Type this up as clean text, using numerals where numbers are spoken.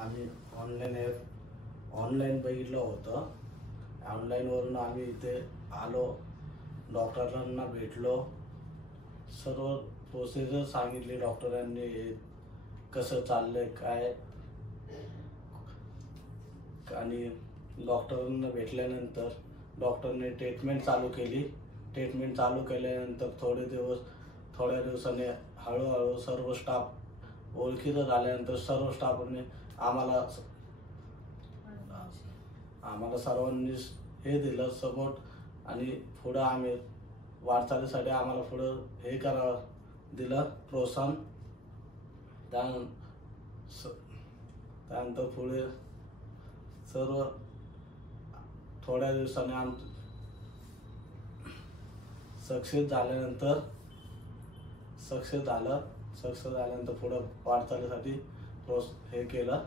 आम्ही ऑनलाईन बघितलं होतं। ऑनलाईनवरून आम्ही इथे आलो, डॉक्टरांना भेटलो, सर्व प्रोसिजर सांगितली डॉक्टरांनी, कसं चाललंय काय। आणि डॉक्टरांना भेटल्यानंतर डॉक्टरने ट्रीटमेंट चालू केली। ट्रीटमेंट चालू केल्यानंतर थोड्या दिवसाने हळूहळू सर्व स्टाफ ओळखीचं झाल्यानंतर सर्व स्टाफने आम्हाला सर्वांनी हे दिलं सपोर्ट। आणि पुढं आम्ही वाटचालीसाठी आम्हाला पुढं हे करावं दिलं प्रोत्साहन। त्यानंतर पुढे सर्व थोड्या दिवसांनी सक्सेस झाल्यानंतर पुढं वाटचालीसाठी हे केलं।